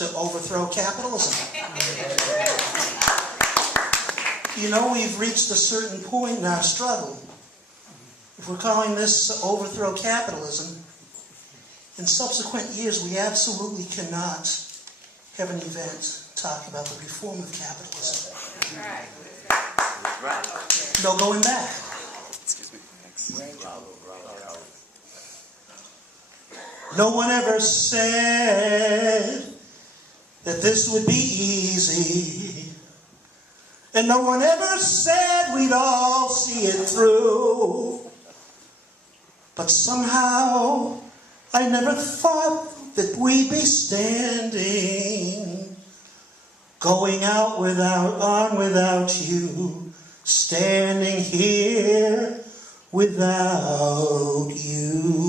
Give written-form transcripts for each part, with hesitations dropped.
to Overthrow Capitalism. You know, we've reached a certain point in our struggle. If we're calling this Overthrow Capitalism, in subsequent years we absolutely cannot have an event talking about the reform of capitalism. Right. No going back. Excuse me. Thanks. No one ever said that this would be easy. And no one ever said we'd all see it through. But somehow I never thought that we'd be standing, going out on without you, standing here without you.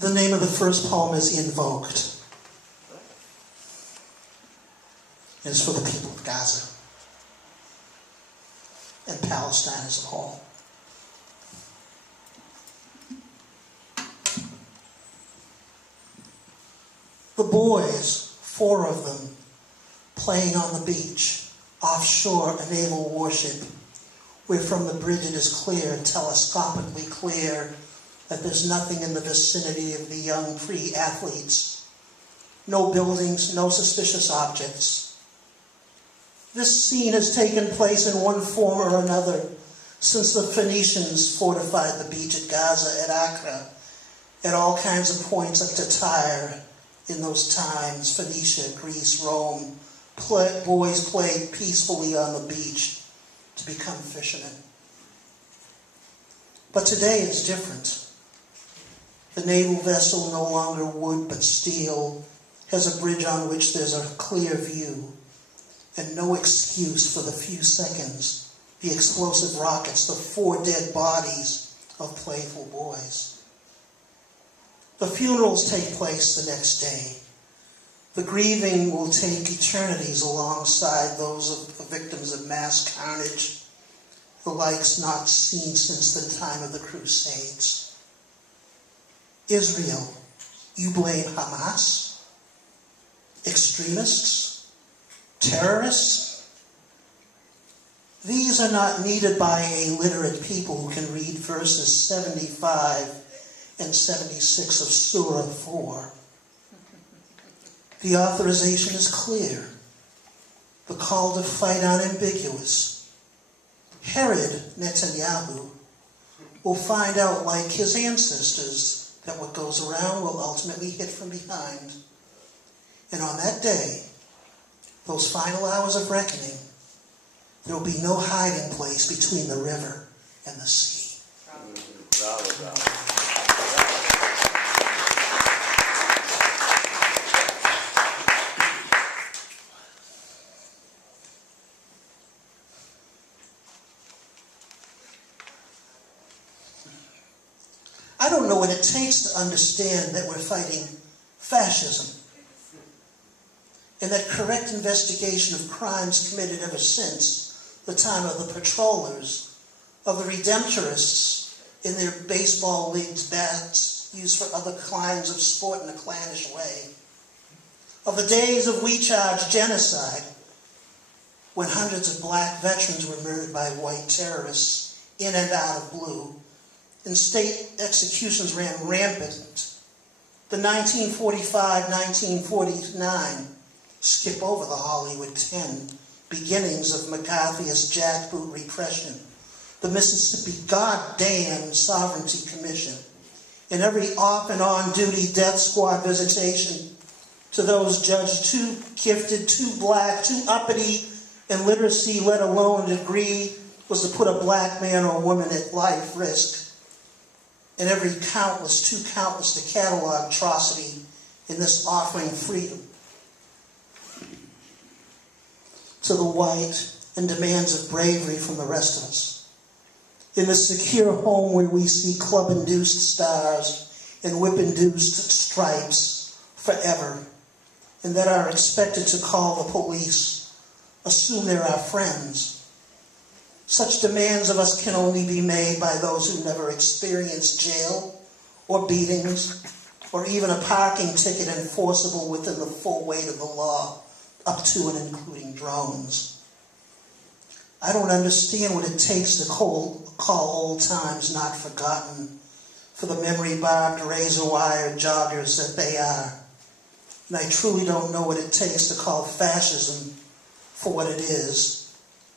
The name of the first poem is Invoked. It's for the people of Gaza and Palestine as a whole. The boys, 4 of them, playing on the beach, offshore a naval warship, where from the bridge it is clear, telescopically clear, that there's nothing in the vicinity of the young free athletes. No buildings, no suspicious objects. This scene has taken place in one form or another since the Phoenicians fortified the beach at Gaza, at Accra, at all kinds of points up to Tyre in those times, Phoenicia, Greece, Rome. Boys played peacefully on the beach to become fishermen. But today is different. The naval vessel, no longer wood but steel, has a bridge on which there's a clear view and no excuse for the few seconds, the explosive rockets, the 4 dead bodies of playful boys. The funerals take place the next day. The grieving will take eternities alongside those of the victims of mass carnage, the likes not seen since the time of the Crusades. Israel, you blame Hamas? Extremists? Terrorists? These are not needed by illiterate people who can read verses 75 and 76 of Surah 4. The authorization is clear. The call to fight unambiguous. Herod Netanyahu will find out, like his ancestors, that what goes around will ultimately hit from behind. And on that day, those final hours of reckoning, there will be no hiding place between the river and the sea. I don't know what it takes to understand that we're fighting fascism, and that correct investigation of crimes committed ever since the time of the patrollers, of the redemptorists in their baseball leagues bats used for other kinds of sport in a clannish way, of the days of We Charge genocide, when hundreds of black veterans were murdered by white terrorists in and out of blue, and state executions ran rampant. The 1945-1949 skip over the Hollywood 10 beginnings of McCarthyist jackboot repression, the Mississippi goddamn Sovereignty Commission, and every off and on duty death squad visitation to those judged too gifted, too black, too uppity in literacy, let alone degree, was to put a black man or woman at life risk, and every countless, too countless to catalog atrocity in this offering freedom to the white and demands of bravery from the rest of us. In the secure home where we see club-induced stars and whip-induced stripes forever, and that are expected to call the police, assume they're our friends, Such demands of us can only be made by those who never experienced jail or beatings or even a parking ticket enforceable within the full weight of the law, up to and including drones. I don't understand what it takes to call old times not forgotten for the memory-barbed razor-wire joggers that they are. And I truly don't know what it takes to call fascism for what it is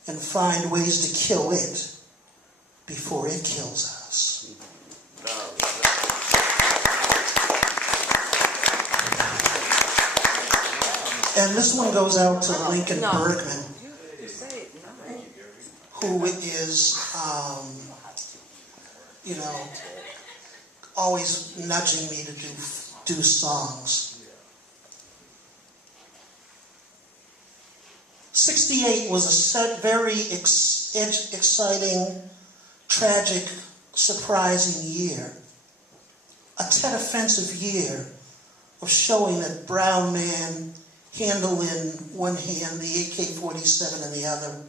and find ways to kill it before it kills us. And this one goes out to Lincoln Bergman, who is, always nudging me to do songs. 68 was a very exciting, tragic, surprising year. A Tet offensive year of showing that brown man handled in one hand the AK-47 in the other,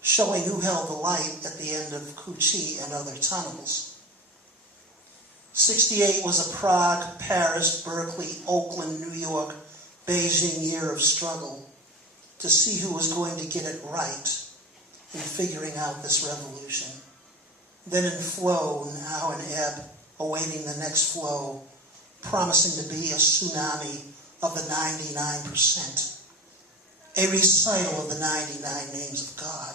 showing who held the light at the end of Coochie and other tunnels. 68 was a Prague, Paris, Berkeley, Oakland, New York, Beijing year of struggle to see who was going to get it right in figuring out this revolution. Then in flow, now in ebb, awaiting the next flow, promising to be a tsunami of the 99%, a recital of the 99 names of God.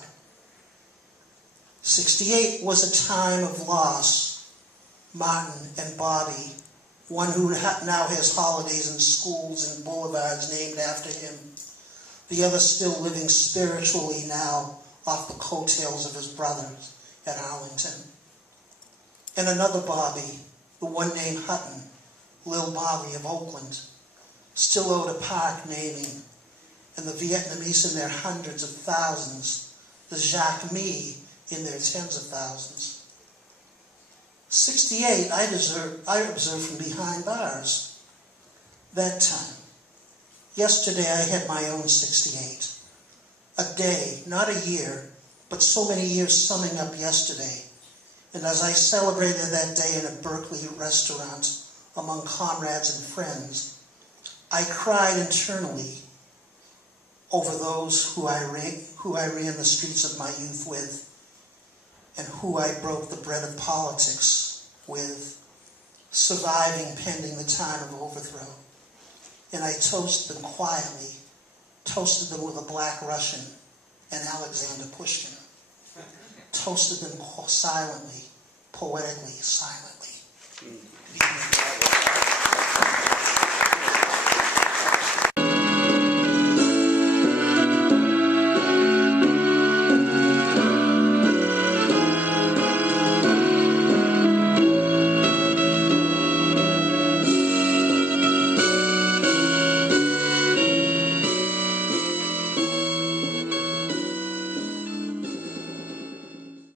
68 was a time of loss. Martin and Bobby, one who now has holidays and schools and boulevards named after him, the other still living spiritually now off the coattails of his brothers at Arlington. And another Bobby, the one named Hutton, Lil Bobby of Oakland, still owed a park naming, and the Vietnamese in their hundreds of thousands, the Jacques Mi in their tens of thousands. 68, I observed from behind bars. That time. Yesterday I had my own 68. A day, not a year, but so many years summing up yesterday. And as I celebrated that day in a Berkeley restaurant among comrades and friends, I cried internally over those who I ran the streets of my youth with and who I broke the bread of politics with, surviving pending the time of overthrow. And I toasted them quietly, toasted them with a Black Russian and Alexander Pushkin, toasted them silently, poetically, silently.